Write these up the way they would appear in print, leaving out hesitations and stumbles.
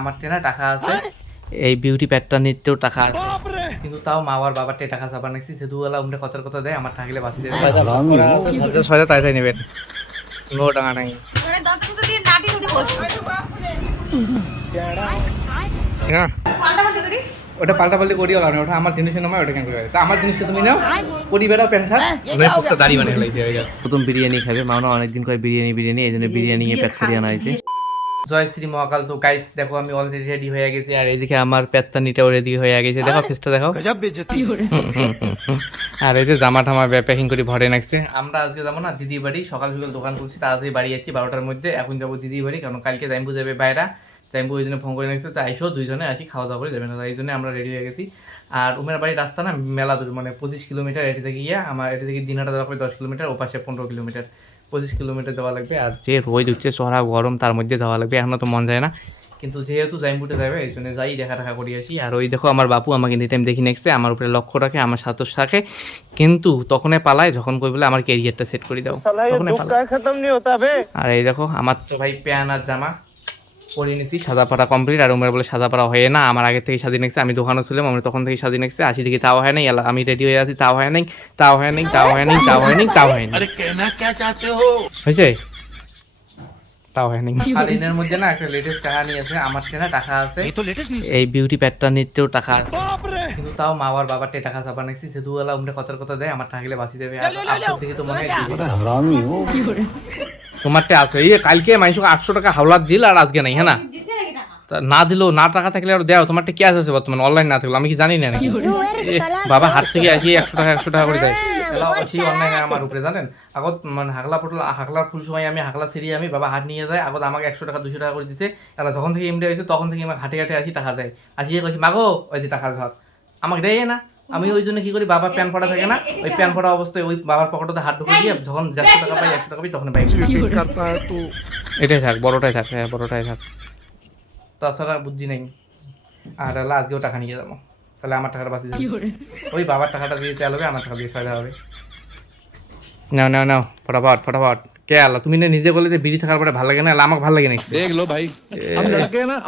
আমার টেনা টাকা আছে, এই বিউটি প্যাডটা নিতেও টাকা আছে, কিন্তু তাও মা আর বাবার টাকা চাপা নাকি সেতুওয়ালা উমরা কথার কথা দেয় আমার থাকলে বাঁচি দেবে সজা তাই তাই নেবেন কোনো টাকা নাই। হ্যাঁ ওটা পাল্টাপাল্টি করিও না, ওটা আমার জিনিসের নামে ওটা কেন করে তা আমার জিনিসটা তুমি নাও পরি বেড়াও প্যান্ট শার্ট দাঁড়িয়ে মানে ফেলাইতে হয়ে গেছে। প্রথম বিরিয়ানি খাবে মাওনা অনেকদিন করে বিরিয়ানি এই জন্য বিরিয়ানি প্যাক করে আনা হয়েছে। জয় শ্রী মহাকাল। তো গাইস দেখো আমি অলরেডি রেডি হয়ে গেছি আর এইদিকে আমার পেত্তানিটাও রেডি হয়ে গেছে, দেখো ফেসটা দেখো। আর এই যে জামা টামা প্যাকিং করে ভরে রাখছে। আমরা আজকে যাবো না দিদির বাড়ি, সকাল সকাল দোকান করছি, তাড়াতাড়ি বাড়ি যাচ্ছি 12টার মধ্যে। এখন যাবো দিদির বাড়ি, কারণ কালকে জাইম্বু যাবে বাইরা, জাইম্বু ওই জন্য ফোন করে রাখছে তো আইসো দুইজনে আসি খাওয়া দাওয়া করে যাবে না, এই জন্য আমরা রেডি হয়ে গেছি। আর উমের বাড়ির রাস্তা না মেলা দূর, মানে 25 কিলোমিটার এটি থেকে গিয়ে আমার এটি থেকে দিনহাটা যাওয়া করে 10 কিলোমিটার, ও পাশে 15 কিলোমিটার, 25 কিলোমিটার যাওয়া লাগবে। আর যে রোদ উঠছে চড়া গরম তার মধ্যে যাওয়া লাগবে, এখনও তো মন যায় না, কিন্তু যেহেতু জাইম্বুটে যাবে এই জন্য যাই দেখা করি আসি। আর ওই দেখো আমার বাপু আমাকে এনি টাইম দেখি নেক্সে, আমার উপরে লক্ষ্য রাখে, আমার সাথে থাকে, কিন্তু তখনই পালায় যখন কই বলে আমার ক্যারিয়ারটা সেট করে দাও তখনই পালায়। আর এই দেখো আমার তো ভাই প্যান আর জামা পরে নিয়েছি, সাদা পাড়া কমপ্লিট। আর উমের বলে সাদা পাড়া হয় না, আমার আগে থেকে সাজিয়ে নেছে, আমি দোকানে ছিলাম, আমি তখন থেকে সাজিয়ে নেছে, আসি দিকে তাও হয় নাই, আমি রেডি হয়ে আছি তাও হয় নাই, তাও হয় নাই, তাও হয় নাই, তাও হয় নাই, তাও হয় নাই, হয়েছে তাও হয় নাই। আর এর মধ্যে না একটা লেটেস্ট কাহিনী আছে, আমার চেনা টাকা আছে, এই বিউটি প্যাডটা নিতেও টাকা আছে, কিন্তু তাও মা আর বাবার টাকা চাপা নাকি সেতুওয়ালা উমরা কথার কথা দেয় আমার থাকলে বাঁচি দেবে। আর আপনার থেকে তো মনে হয় তোমারটা আছে, এই কালকে মানুষকে 800 টাকা হাওলাত দিল আর আজকে নাই, হ্যাঁ না না দিলেও না টাকা থাকলে আর দেও, তোমারটা কি আছে বর্তমানে অনলাইন না থাকলো আমি কি জানি না নাকি বাবা হাত থেকে আসি 100 টাকা করে দেয় অনলাইন আমার উপরে জানেন। আগত মানে হাগলার ফুল সময় আমি হাগলা ছিঁড়ি আমি বাবা হাট নিয়ে যায়, আগত আমাকে 100 টাকা 200 টাকা করে দিচ্ছে। এলা যখন থেকে ইমডে হয়েছে তখন থেকে আমাকে হাটে আসি টাকা দেয়, আসিয়ে কইছি মাগো ওই যে টাকার ঘর আমাকে দেয় না। আমি ওই জন্য কি করি, বাবার প্যান পড়া থাকে না, ওই প্যান পড়া অবস্থায় ওই বাবার পকেটে হাত ঢুকে দিয়ে যখন 100 টাকা পাই 100 টাকা পাই তখন পাই। এটাই থাক, বড়টাই থাক, হ্যাঁ বড়টাই থাক, তাছাড়া বুদ্ধি নেই। আর আল্লাহ আজকেও টাকা নিয়ে যাবো, তাহলে আমার টাকাটা বাঁচিয়ে যাবে, ওই বাবার টাকাটা দিয়ে তেল হবে, আমার টাকা দিয়ে ফায়দা হবে। নাও নাও নাও ফটাফট ফটাফট। কে আল্লাহ তুমি না নিজে বলে যে বিড়ি থাকার পরে ভালো লাগে না, আমাকে ভালো লাগে না দেখ লো ভাই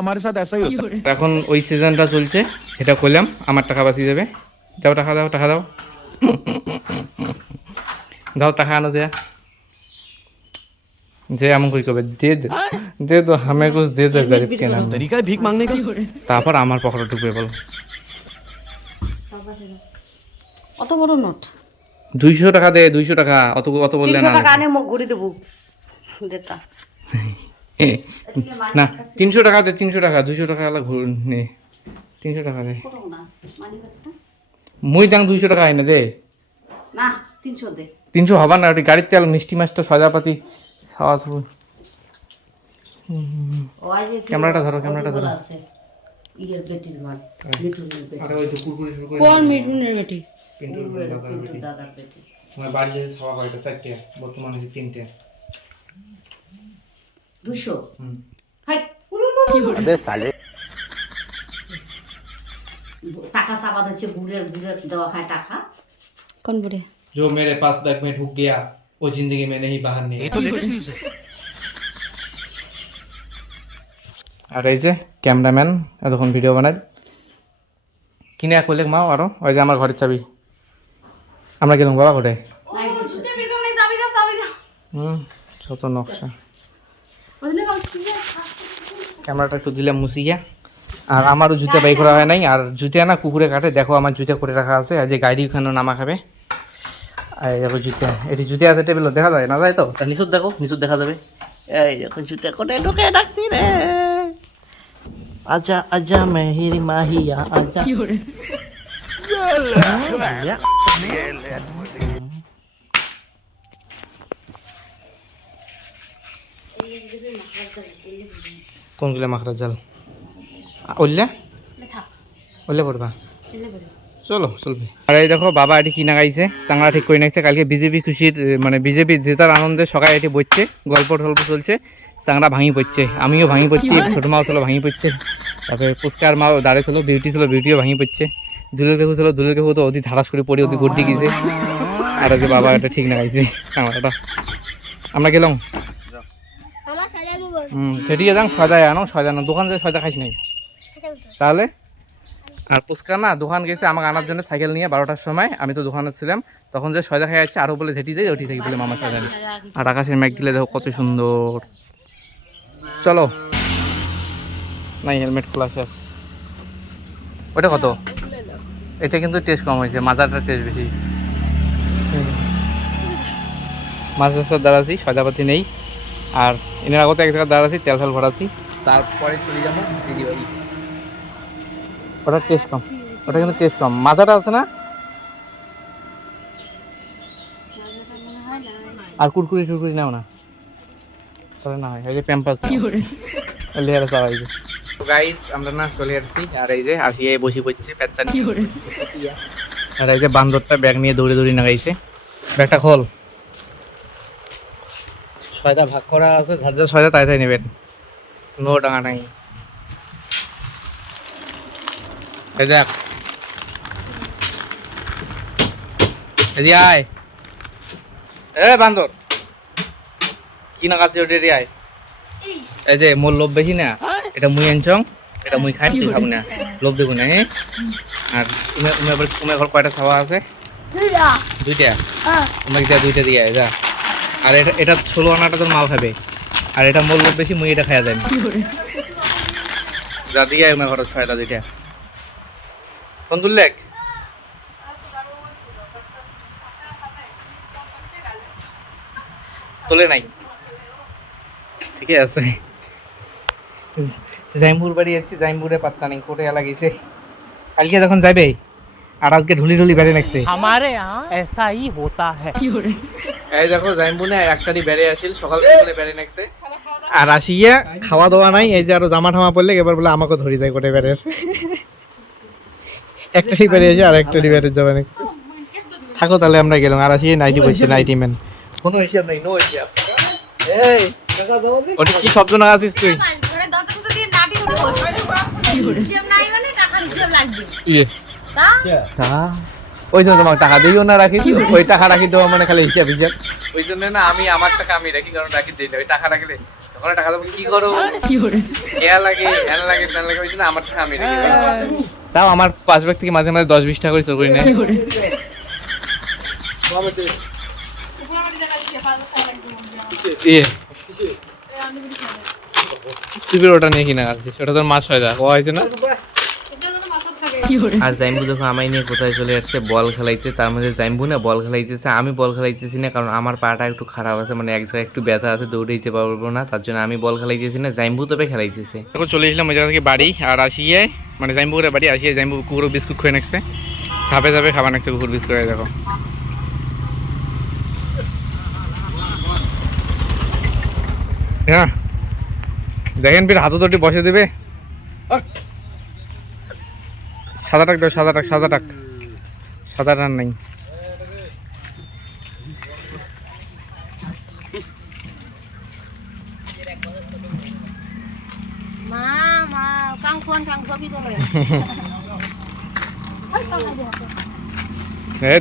আমার সাথে এসাই হতো। এখন ওই সিজনটা চলছে, এটা করলাম আমার টাকা বাঁচিয়ে যাবে। দাও টাকা দাও, টাকা দাও, দাও টাকা আনো দেয়া যে এমন কই করবে দে দে দে তো আমি কুছ দে দে গরিব কে নাম তরিকা ভিক মাংনে কা। তারপর আমার পকেটে ঢুকবে বলো অত বড় নোট 200 টাকা দে, 200 টাকা অত অত বললে না, 300 টাকা আনে মুখ ঘুরি দেব দেতা না 300 টাকা দে, 300 টাকা 200 টাকা আলা ঘুর নে, 300 টাকা দে মুই দাং 200 টাকা আইনা দে না 300 দে, 300 হবা না, ওই গাড়ির তেল মিষ্টি মাছটা সজাপাতি খাওয়া সব। ক্যামেরাটা ধরো, ক্যামেরাটা ধরো। ইয়ের বেটির ঘর মিঠুনের বেটি, আরে ওই যে কুরকুরি কুরকুরি কোন মিঠুনের বেটি? পিন্টুর দাদার বেটি। আমার বাড়ি যে খাওয়া হয় এটা 4টে, বর্তমানে 3টে 200 হাই আবে সালে টাকা সাবাদ হচ্ছে বুড়ের দেওয়া খায় টাকা। কোন বুড়ে? जो मेरे पास बैग में ढुक गया वो जिंदगी में नहीं बाहर नहीं। ये तो लेटेस्ट न्यूज़ है। আর এই যে ক্যামেরাম্যান এতক্ষণ ভিডিও বানায় কিনে কইলে মাও আরো ওই যে আমার ঘরের চাবি, আমরা গেলাম বাবা ঘরে। ছোট নকশা ক্যামেরাটা একটু দিলাম মুছিয়া। আর আমারও জুতা বাই করা হয় নাই, আর জুতা না কুকুরে কাটে, দেখো আমার জুতা করে রাখা আছে, আর যে গাড়ি ওখানে নামা খাবে। আর দেখো জুতা, এটি জুতা আছে টেবিল দেখা যায় না যায় তো, তা নিচুর দেখো নিচুর দেখা যাবে। এই দেখো জুতা করে ঢুকে ডাকছি রে আজা আজা মেহিরি মাহিয়া আজা। কোনগুলো মাখরা জাল ওল্লা ওল্লা করবা চলো চলবে। আর এই দেখো বাবা এটি কিনা গাইছে, চাংলা ঠিক করে নাইছে, কালকে বিজেপি খুশির মানে বিজেপি জেতার আনন্দে সকালে এটি বসছে, গল্প টল্প চলছে, চাংলা ভাঙি পড়ছে, আমিও ভাঙি পড়ছি, ছোট মাও ছিল ভাঙি পড়ছে, তারপরে পুস্কার মাও দাঁড়িয়ে ছিল, বিউটি ছিল বিউটিও ভাঙি পড়ছে, দুলের কেহু ছিল দুলের কেহু তো অতি ধারাস করে পড়ে অতি গড়ি গিয়েছে। আর যে বাবা এটা ঠিক না গাইছে চাংলাটা। আমরা গেলাম সেটিকে যান সয়দায় আনো, সয়দা আনো, দোকান থেকে সয়দা খাইস নাই তাহলে। আর পুচকা না দোকান গেছে আমাকে আনার জন্য সাইকেল নিয়ে 12টার সময়, আমি তো দোকানে ছিলাম তখন, যে সয়দা খাই যাচ্ছে আরও বলে ঝেঁটি দেয়, ওটি থেকে বলে মামা সয়দা নেই। আর আকাশের মেঘ গেলে দেখো কত সুন্দর। চলো নাই হেলমেট খোলা শেষ। ওটা কত? এটা কিন্তু টেস্ট কম হয়েছে, মাজারটার টেস্ট বেশি। মাছ রাস্তার দাঁড়াচ্ছি, সয়দাপাতি নেই। আর এনার আগতে এক জায়গায় দাঁড়াচ্ছি, তেল ফেল ভরাচ্ছি, তারপরে চলে যাবো দিদি বাড়ি। ওটা টেস্ট কম, ওটা কিন্তু টেস্ট কম। মাজাটা আছে না, আর কুরকুরি টুরকুরি নাও না, তাহলে না হয়। এই যে প্যাম্পাস লেয়ারে চালাই। গাইস আমরা না চলে আসছি, আর এই যে আসিয়ে বসে পড়ছে পেত্তানি। আর এই যে বান্দরটা ব্যাগ নিয়ে দৌড়ে দৌড়ে নাগাইছে। ব্যাগটা খোল, ছয়টা ভাগ করা আছে, যার যার ছয়টা তাই তাই নেবেন, নো টাকা নাই। এই দেখ এদি আয়, এ বান্দর কি নাগাচ্ছে ওটা রে আয়। এই যে মোর লোভ বেশি না, এটা মুই আনছং, এটা মুই খাই, তুই খাবো না, লোভ দেবো না। হ্যাঁ, আর তুমি ঘর কয়টা খাওয়া আছে? দুইটা, তোমাকে যা দুইটা দিয়ে যা। আর এটা 16 আনাটা তোর মাল খাবে, আর এটা মোর লোভ বেশি, মুই এটা খাইয়া যাই যা দিয়ে উমে ঘর ছয়টা দুইটা। কোন তুললে তোলে নাই, ঠিকই আছে। জাইমপুর বাড়ি যাচ্ছি, জাইমপুরে পাত্তা নেই, কোটে লাগিয়েছে। কালকে যখন যাবে, আর আজকে ঢুলি ঢুলি বেড়ে নাকছে। हमारे यहाँ ऐसा ही होता है। এই দেখো জাইমপুরে একটারই বেড়ে আসিল, সকাল সকালে বেড়ে নাকছে। আর আসিয়া খাওয়া দাওয়া নাই, এই যে আরো জামা ঠামা পড়লে এবার বলে আমাকে ধরি যায় কোটে বেড়ের। একটারই বেড়ে আসে আর একটারই বেড়ে যাবে নাকছে। থাকো তাহলে আমরা গেলাম। আর আসিয়ে নাইটি বলছে, নাইটি ম্যান কোনো হিসাব নাই, নো হিসাব। এই ওটা কি শব্দ না আছিস তুই? ইয়ে তা ওই জন্য তোমাকে টাকা দিও না, রাখি ওই টাকা রাখি দেওয়া মানে খালি হিসাব হিসাব। ওই জন্য না আমি আমার টাকা আমি রাখি, কারণ রাখি দিই না। ওই টাকা রাখলে তখন টাকা দেবো কি করো, এ লাগে হ্যান লাগে প্যান লাগে, ওই জন্য আমার টাকা আমি রাখি। তাও আমার পাসবুক থেকে মাঝে মাঝে 10-20 টাকা করে চোর করি না। তুই ওটা নিয়ে কিনা আসছিস, ওটা তোর মাছ হয় ও হয়েছে না। আর জাইম্বু দেখো আমায় নিয়ে কোথায় চলে আসছে, বল খেলাইছে। তার মধ্যে জাইম্বু না বল খেলাইতেছে, আমি বল খেলাইতেছি না, কারণ আমার পাটা একটু খারাপ আছে, মানে এক জায়গায় একটু ব্যথা আছে, দৌড়ে দিতে পারবো না, তার জন্য আমি বল খেলাইতেছি না, জাইম্বু তবে খেলাইতেছে। দেখো চলে এসলাম ওই জায়গা থেকে বাড়ি, আর আসিয়ে মানে জাইম্বু করে বাড়ি আসিয়ে জাইম্বু কুকুর বিস্কুট খুঁয়ে নাকছে, ঝাপে ঝাপে খাবার নাকছে কুকুর বিস্কুট। দেখো হ্যাঁ দেখেন ফির হাতও তোটি বসে দেবে। সাদা টাক দাও, সাদা টাক, সাদা টাক, সাদা টান নাই।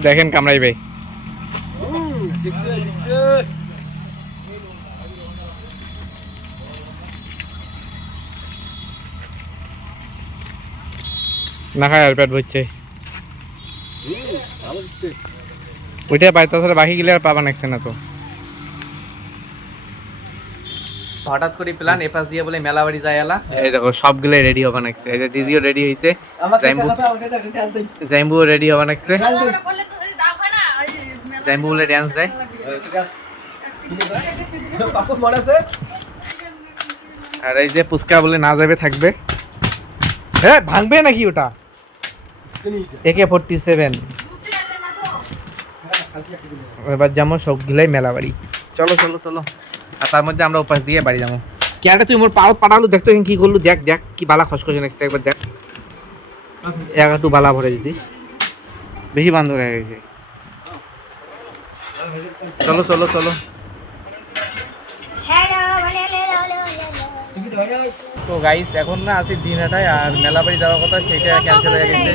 দেখেন কামড়াইবে। না খায় আর পেট ভরছে, ওইটা পাইতে বাকি গেলে আর পাবা নাকছে না। তো হঠাৎ করে প্ল্যান এপাশ দিয়ে বলে মেলা বাড়ি যায় এলা। এই দেখো সবগুলো রেডি হবা নাকছে, এই যে দিদিও রেডি হয়েছে, জাইম্বুও রেডি হবা নাকছে। জাইম্বু বলে ড্যান্স দেয়, আর এই যে পুচকা বলে না যাবে থাকবে। হ্যাঁ ভাঙবে নাকি ওটা? AK-47 এবার যাবো সবগুলাই মেলা বাড়ি। চলো চলো চলো। আর তার মধ্যে আমরা উপাস দিয়ে বাড়ি যাবো। কেয়ারটা তুই মোর পাও পাঠালো, দেখতো কি করলু, দেখ দেখ কি বালা খসখসে নাকছে, একবার দেখ। একটু বালা ভরে দিছিস, বেশি বান্ধব হয়ে গেছে। চলো চলো চলো। তো গাইস এখন না আছি দিনহাটায়, আর মেলা বাড়ি যাওয়ার কথা সেটা ক্যান্সেল হয়ে গেছে।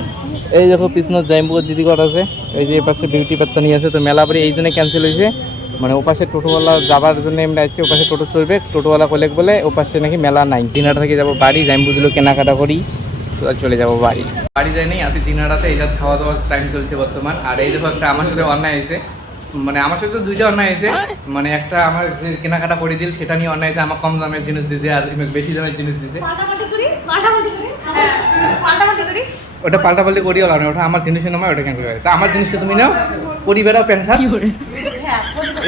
এই দেখো পিছনে জাইম্বুর দিদি ঘর আছে, এই যে পাশে বিউটি পাত্তা নিয়ে আছে। তো মেলা বাড়ি এই জন্য ক্যান্সেল হয়েছে, মানে ওপাশে টোটোওয়ালা যাবার জন্য এমনি আসছে, ওপাশে টোটো চলবে, টোটোওয়ালা কলেক বলে ওপাশে নাকি মেলা নাই। দিনহাটা থেকে যাবো বাড়ি, জাইম্বুগুলো কেনাকাটা করি, চলে যাবো বাড়ি। বাড়ি যাই নেই, আসি দিনহাটাতে, এই যাতে খাওয়া দাওয়ার টাইম চলছে বর্তমান। আর এই দেখো একটা আমার সাথে অন্যায় হয়েছে, মানে আমার সাথে তো দুইটা অন্যায় হয়েছে। মানে একটা আমার যে কেনাকাটা করে দিল সেটা নিয়ে অন্যায় হয়েছে, আমার কম দামের জিনিস দিতে আর বেশি দামের জিনিস দিতে। ওটা পাল্টাপাল্টি করিও না, ওটা আমার জিনিসের নামে, ওটা কেন করে তা আমার জিনিসটা তুমি নাও, পরিবারও পেনশন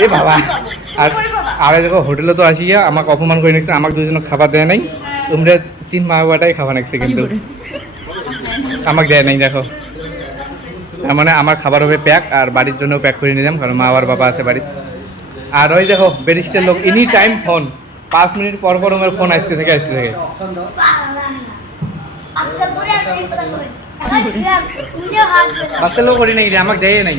এ বাবা। আর আরে দেখো হোটেলে তো আসিয়া আমাকে অপমান করে নিচ্ছে, আমাকে দুজন খাবার দেয় নাই, তোমরা 3 মা বাবাটাই খাবার নিচ্ছে, কিন্তু আমাকে দেয় নাই। দেখো মানে আমার খাবার হবে প্যাক, আর বাড়ির জন্য প্যাক করে নিলাম, কারণ মা আর বাবা আছে বাড়িতে। আর ওই দেখো ব্যারিস্টার লোক এনি টাইম ফোন, 5 মিনিট পর পর আমার ফোন আসতে থাকে। বাচ্চার লোক করি নাই রে, আমাকে দেয় নাই,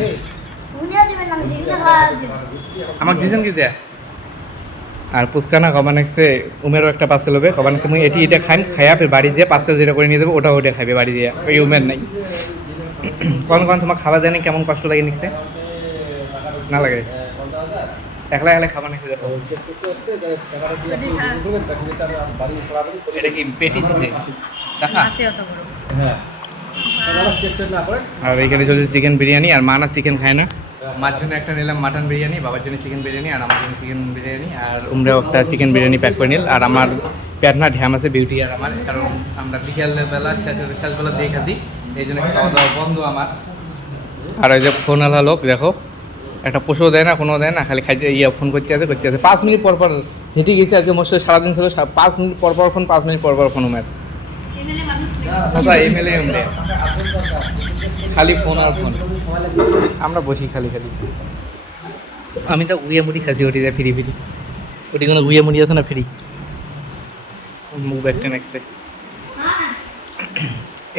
আমাকে দিয়েছেন কি দেয়া। আর পুষ্কানা কমান এসছে, উমেরও একটা পার্সেল হবে, কমান তুমি এটা খাইম, খাইয়া ফের বাড়ি দিয়ে পার্সেল যেটা করে নিয়ে দেবো ওটা খাইবে বাড়ি দিয়ে, ওই উমের নাই। কখন তোমার খাবার দেয় না, কেমন কষ্ট লাগে নিচ্ছে না লাগে, একলা একলা খাবার নিচ্ছে। দেখো এটা কি পেটি দিচ্ছে টাকা। আর এখানে চলছে চিকেন বিরিয়ানি, আর মা না চিকেন খায় না, মার জন্য একটা নিলাম মাটন বিরিয়ানি, বাবার জন্য চিকেন বিরিয়ানি, আর আমার জন্য চিকেন বিরিয়ানি, আর উমরাও একটা চিকেন বিরিয়ানি প্যাক করে নিল। আর আমার পেট না ঢ্যাম আছে বিউটি আর আমার, কারণ আমরা বিকেলবেলা শেষবেলা দিয়ে খাচ্ছি, এই জন্য খাওয়া দাওয়া বন্ধ আমার। আর ওই যে ফোন আলা লোক দেখো, একটা পোষও দেয় না, কোনো দেয় না, খালি খাইতে ফোন করতে আছে 5 মিনিট পর পর হেঁটে গেছে আজকে মোট সারাদিন ছিল, 5 মিনিট পর পর ফোন, 5 মিনিট পর পর ফোন উমের এমএলএ খালি ফোন আর ফোন, আমরা বসি খালি। আমি তো গুইয়া মুড়ি খাচ্ছি, ওটি যায় ফিরি ওটি কোনো গুইয়া মুড়ি আছে না ফিরি, মুখ একটা নেক্সে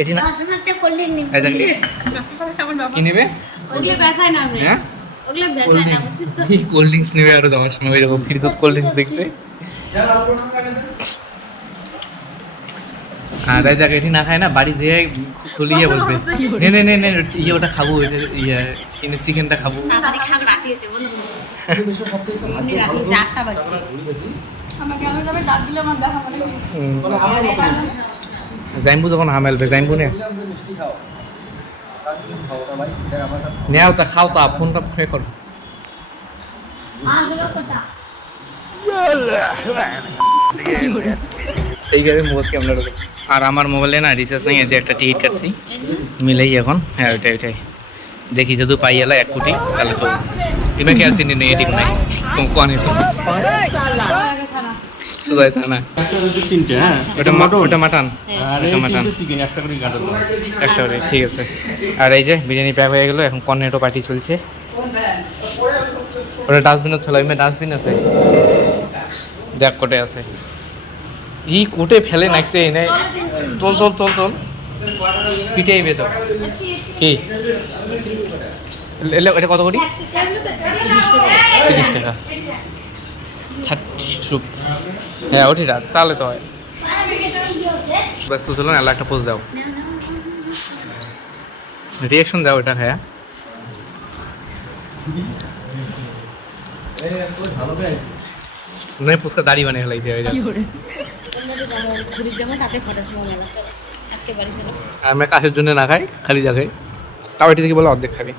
এটি না কি নেবে, হ্যাঁ কোল্ড ড্রিঙ্কস নেবে, আরো যাওয়ার সময় ওইরকম ফ্রিজ কোল্ড ড্রিঙ্কস দেখছে। আর এই দেখ এটি না খায় না, বাড়ি দিয়ে খুলিয়ে বলবে নে ওটা খাবো, কিন্তু চিকেনটা খাবো। জাইম্বু যখন হামেলবে, জাইম্বু নেও তা খাও, তা ফোনটা ফোনে করো। সেইভাবে মোবাইল কেমন লাগে। আর আমার মোবাইলে না রিচার্জ নেই, যে একটা টিকিট কাটছি মিলেই এখন, হ্যাঁ ওইটাই দেখি যদি পাই এলা 1 কোটি, তাহলে তো এবার খেয়াল চিনি নেই, এটিম নাই কোন সুদাই তা না, ওটা মাটন, একটা করে ঠিক আছে। আর এই যে বিরিয়ানি প্যাক হয়ে গেলো, এখন কর্নেটো পার্টি চলছে। ওটা ডাস্টবিনের থলা, ডাস্টবিন আছে দেখ, কোটে আছে, ই কোটে ফেলে নাকছে, নাই তোল পিঠে আইবে তো কি এটা কত করি, 30 টাকা 30 রুপিস, হ্যাঁ ওটি রাত, তাহলে তো হয়। ব্যস্ত ছিল না, একটা পোজ দাও, রিয়াকশন দাও এটা খায়া। नहीं पुस्का दाढ़ी बने हलाई थी मैं काशेर জন্য না খাই, খালি যা খাই তাও এটি থেকে বলে অর্ধেক খাবি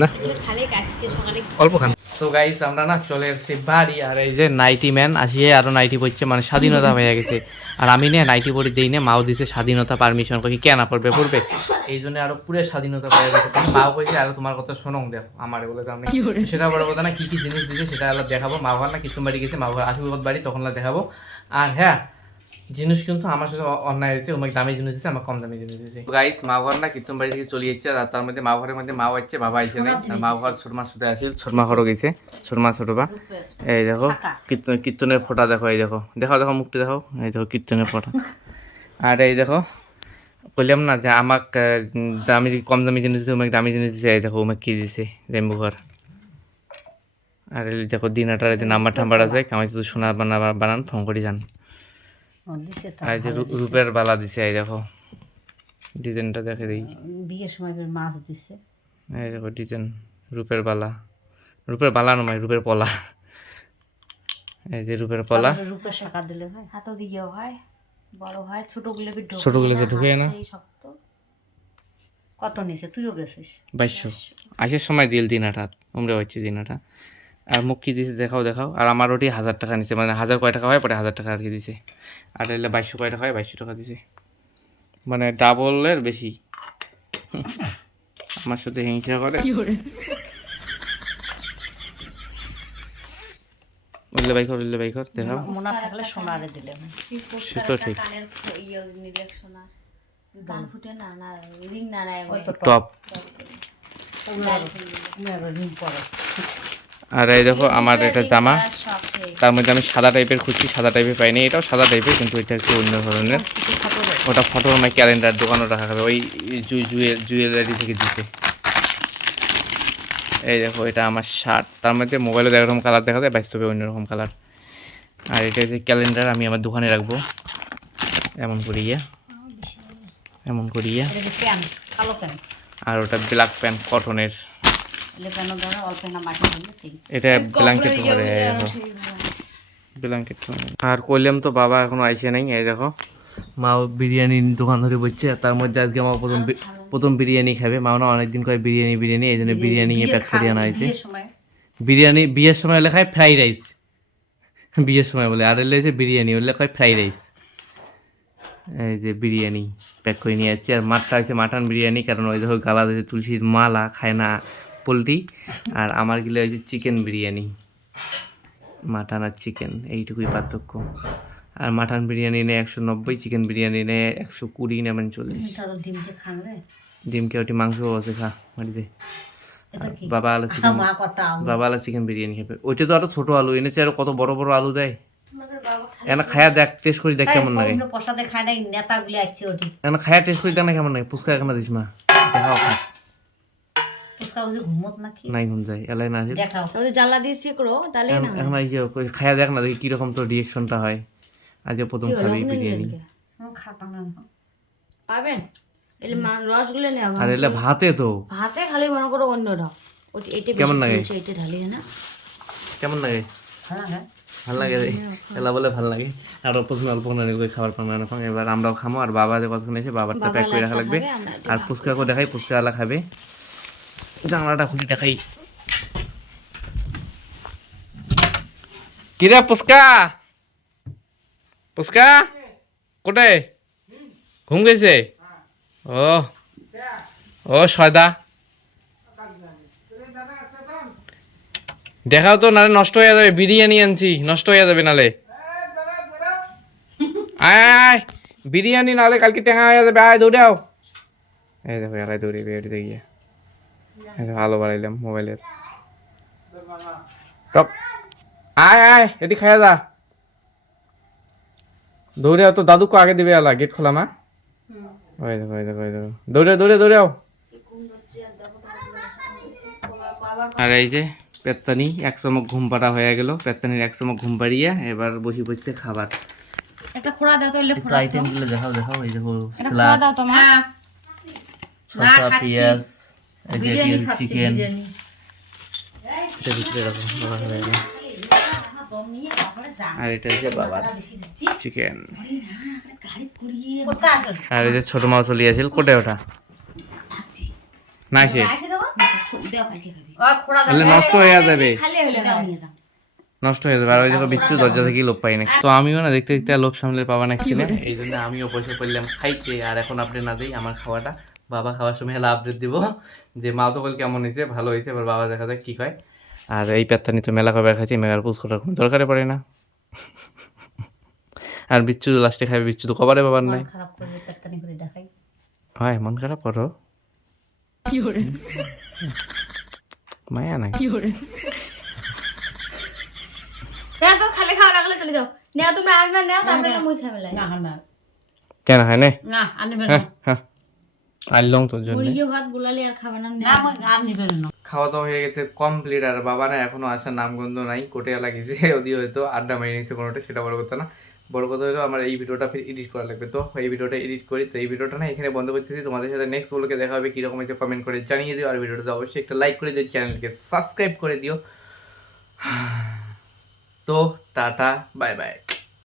না, অল্প খান। তো গাইস আমরা না চলে এসেছি বাড়ি, আর এই যে নাইটি ম্যান আসিয়ে আরো নাইটি পড়ছে, মানে স্বাধীনতা হয়ে গেছে। আর আমি না নাইটি পরে দিই না, মাও দিছে স্বাধীনতা পারমিশন করি, কেনা পড়বে এই জন্য আরো পুরো স্বাধীনতা পেয়ে গেছে। মাও কইছে আর তোমার কথা শোনো, দেখো আমার বলে তো আমি সেটা বড় কথা না, কি কি জিনিস দিয়েছে সেটা আলাদা দেখাবো। মা ঘর না কীর্তন বাড়ি গেছে, মা ঘর আশুগত বাড়ি, তখন দেখাবো। আর হ্যাঁ জিনিস কিন্তু আমার সাথে অন্যায় হয়েছে, অনেক দামি জিনিস দিচ্ছে, আমার কম দামি জিনিস দিচ্ছে। গাইস মা ঘর না কীর্তন বাড়ি থেকে চলে যাচ্ছে, আর তার মধ্যে মা ঘরের মধ্যে মাও আসছে, বাবা আসছে নাই, আর মা ঘর ছোট মার সাথে আসছিল, ছোট মা ঘরও গেছে, ছোট মা ছোট বা। এই দেখো কীর্তনের ফোঁটা দেখো, এই দেখো মুখটি দেখো, এই দেখো কীর্তনের ফোঁটা। আর এই দেখো বললাম না যে আমাকে দামি কম দামি জিনিস দিচ্ছে, অনেক দামি জিনিস দিচ্ছে, এই দেখো অনেক কী দিছে জাম্বু ঘর। আর এই দেখো দিনাটার যে নাম্বার টাম্বার আছে, আমি শুধু সোনা বানান ফোন করে যান। আর যে রূপের বালা দিছে, এই দেখো ডিজাইনটা দেখে দিই, বিয়ের সময় মাছ দিছে, এই দেখো ডিজাইন রূপের বালা। রূপের বালা নয়, রূপের পলা। এই যে রূপের পলা, তারপরে রূপের শাখা দিলে হয়। হাতও দিয়েও হয়, বড় হয়, ছোটগুলো বি ঢোকে ছোটগুলোতে ঢুকে না। সেই শক্ত। কত নিছে তুইও গেছিস? 2200 আসার সময় দিল 3,800, তোমরা হচ্ছে 3,800। আর মুখ কি দিছে দেখাও দেখাও। আর আমার ওটি 1000 টাকা নিছে, মানে 1000 কয় টাকা হয় পরে 1000 টাকা আর কি দিছে। আর এলে 2200 কয় টাকা হয়, 2200 টাকা দিছে, মানে ডাবলের বেশি। আমার সাথে হিংসা করে। উল্লে বাই কর দেখাও। মোনা থাকলে সোনারে দিলে হয়। সে তো ঠিক। কানের ইয়ে নিলেক সোনা কান ফুটে না, না রিং না নাই ওই তো টপ। রিং পরে। আর এই দেখো আমার এটা জামা, সব সেই তার মধ্যে আমি সাদা টাইপের খুঁজছি, সাদা টাইপের পাইনি। এটাও সাদা টাইপের, কিন্তু এটা একটু অন্য ধরনের। ওটা ফটো আমার ক্যালেন্ডার দোকানও রাখা হবে, ওই জুয়েলারি থেকে দিতে। এই দেখো এটা আমার শার্ট, তার মধ্যে মোবাইলে একরকম কালার দেখা যায়, বাস্তবে অন্যরকম কালার। আর এটা যে ক্যালেন্ডার আমি আমার দোকানে রাখবো, এমন করিয়া, এমন করিয়া। এটা কি প্যান? কালো প্যান? আর ওটা ব্ল্যাক প্যান্ট কটনের, এলে প্যানও ধরো অল্প না মাটি হলে ঠিক। এটা ব্ল্যাঙ্কেট করে ব্ল্যাঙ্কেট। আর কইলাম তো বাবা এখনো আইসে নাই। এই দেখো মা বিরিয়ানির দোকান ধরে বসছে, তার মধ্যে আজকে আমার প্রথম বিরিয়ানি খাবে। মাও না অনেকদিন করে বিরিয়ানি, এই জন্য বিরিয়ানি প্যাক করে আনা হয়েছে। বিয়ের সময় বিরিয়ানি বিয়ের সময় লেখায় ফ্রাইড রাইস, বিয়ের সময় বলে। আর এলে হচ্ছে বিরিয়ানি, ওর লেখায় ফ্রাইড রাইস। এই যে বিরিয়ানি প্যাক করে নিয়ে যাচ্ছি। আর মাঠটা হচ্ছে মাটন বিরিয়ানি, কারণ ওই দেখো গালা দিয়েছে তুলসীর মালা, খায় না পোলট্রি। আর আমার গিলে হয়েছে চিকেন বিরিয়ানি, মাটন আর চিকেন এইটুকুই পার্থক্য। আর মাটন বিরিয়ানি নেয় 190, চিকেন বিরিয়ানি নেয় 120 না 40। তাহলে ডিমটা খান রে। ডিমকে ওটি মাংস আছে খা মাটিতে। এটা কি? বাবা আলা চিকেন, মা কটা আলু। বাবা আলা চিকেন বিরিয়ানি খাবে। ওইটা তো আরো ছোট আলু এনেছে, আর কত বড় বড় আলু দেয়। এনা খায়া দেখ, টেস্ট করি দেখ কেমন লাগে। প্রসাদে খায় নাই, নেতাগুলি আছে ওটি। এনা খায়া টেস্ট করি দেখ না কেমন লাগে। পুচকা এখানে দিস মা, দেখাও খা। পুচকা বুঝি ঘুমত নাকি? নাই ঘুম যায় এলাই না। দেখাও। ওদের জ্বালা দিয়ে শিখরো তাহলে না এখন এই যে খায়া দেখ না, দেখি কিরকম তোর রিয়েকশনটা হয়। আজকে প্রথম খাবি বিরিয়ানি। খাতা না। পাবেন এলে রসগুলো নেওয়া আর এলে ভাতে তো ভাতে খালি মনে করো অন্যরা ওটি এটা কেমন লাগে? এটা ঢালিয়ে না কেমন লাগে? হ্যাঁ হ্যাঁ। ভাল লাগে রে, এলা বলে ভাল লাগে। আর প্রথমে অল্প করে করে খাবার পান পান। এবার আমরাও খামো। আর বাবা যে কতক্ষণ এসে বাবারটা প্যাক করে রাখা লাগবে। আর ফুচকাকে দেখাই, ফুচকা আলা খাবে। জানলাটা খুলি দেখাই। কিরে পুচকা, পুচকা কোটে ঘুম গেছে? ও ও সয়দা দেখাও তো, নালে নষ্ট হয়ে যাবে। বিরিয়ানি আনছি, নষ্ট হয়ে যাবে নালে। আয় আয় বিরিয়ানি, নালে কালকে টেঙা হয়ে যাবে। আয় দৌড়াও। এই দেখো এলাই দৌড়ে বেড়িতে গিয়ে আলো বাড়াইলাম মোবাইলের। টপ আয় আয় এটি খাইয়া যা। দৌড়ে তো দাদুকে আগে দিবে। আলা গেট খোলা মা। ওই দেখো ওই দেখো ওই দেখো, দৌড়ে দৌড়ে দৌড়াও। আর এই যে পেত্তানি 1 চমক ঘুম পাড়া হয়ে গেল। পেত্তানির 1 চমক ঘুম পাড়িয়া এবার বসে পড়ছে খাবার। একটা খোড়া দাও তো এলে একটু আইটেম গুলো দেখাও দেখাও। এই দেখো একটা খোড়া দাও তো মা শসা, পেঁয়াজ, এই যে বিরিয়ানি খাচ্ছি চিকেন, বিরিয়ানি। এটা ভিতরে রাখো বাবা হয়ে গেল। আর এটা হচ্ছে বাবার চিকেন। পুচকা আসুন। আর এই যে ছোট মাছ চলে আসছিল, কোটে ওটা না সে দেও কালকে খাবি ও খোড়া দাও। তাহলে নষ্ট হয়ে যাবে, খালি হলে দাও নিয়ে যাও। নষ্ট হয়ে যাবে। আর ওই দেখো বিচ্ছু দরজা থেকে লোভ পাই না। তো আমিও না দেখতে দেখতে আর লোভ সামলে পাবা নাকছি না, এই জন্য আমিও বসে পড়লাম খাইতে। আর এখন আপনি না দিই আমার খাওয়াটা, বাবা খাওয়ার সময় হেলা আপডেট দিব যে মা তো বল কেমন হয়েছে, ভালো হয়েছে। এবার বাবা দেখা যাক কী হয়। আর এই পেত্তানি তো মেলা কবে খাইছি, মেগার পুজ করার কোনো দরকারে পড়ে না। আর বিচ্ছু লাস্টে খাবে, বিচ্ছু তো কবারে বাবার নাই। মন খারাপ করে পেটকানি করে দেখাই। হয় মন খারাপ করো মায়া নাই। না তো খালি খাওয়া লাগলে চলে যাও। নেও তোমরা আগে নেও তারপরে মুই খাবে লাগে না না কেন হয় না? না আনবে না। হ্যাঁ হ্যাঁ আনলাম তোর জন্য। মুড়িয়ে ভাত বুলালি আর খাবে না না মই আর নিবে না। খাওয়া দাওয়া হয়ে গেছে কমপ্লিট। আর বাবা না এখনো আসার নামগন্ধ নাই। কোটে লাগিয়েছে ওদি হয়তো আড্ডা মারি নিচ্ছে কোনোটা, সেটা বড় কথা না। বড় কথা হলো আমার এই ভিডিওটা ফির এডিট করা লাগবে। তো এই ভিডিওটা এডিট করি। তো এই ভিডিওটা না এখানে বন্ধ করতেছি। তোমাদের সাথে নেক্সট ব্লগে দেখা হবে। কীরকম হয়েছে কমেন্ট করে জানিয়ে দিও। আর ভিডিওটা অবশ্যই একটা লাইক করে দিও, চ্যানেলকে সাবস্ক্রাইব করে দিও। তো টাটা, বাই বাই।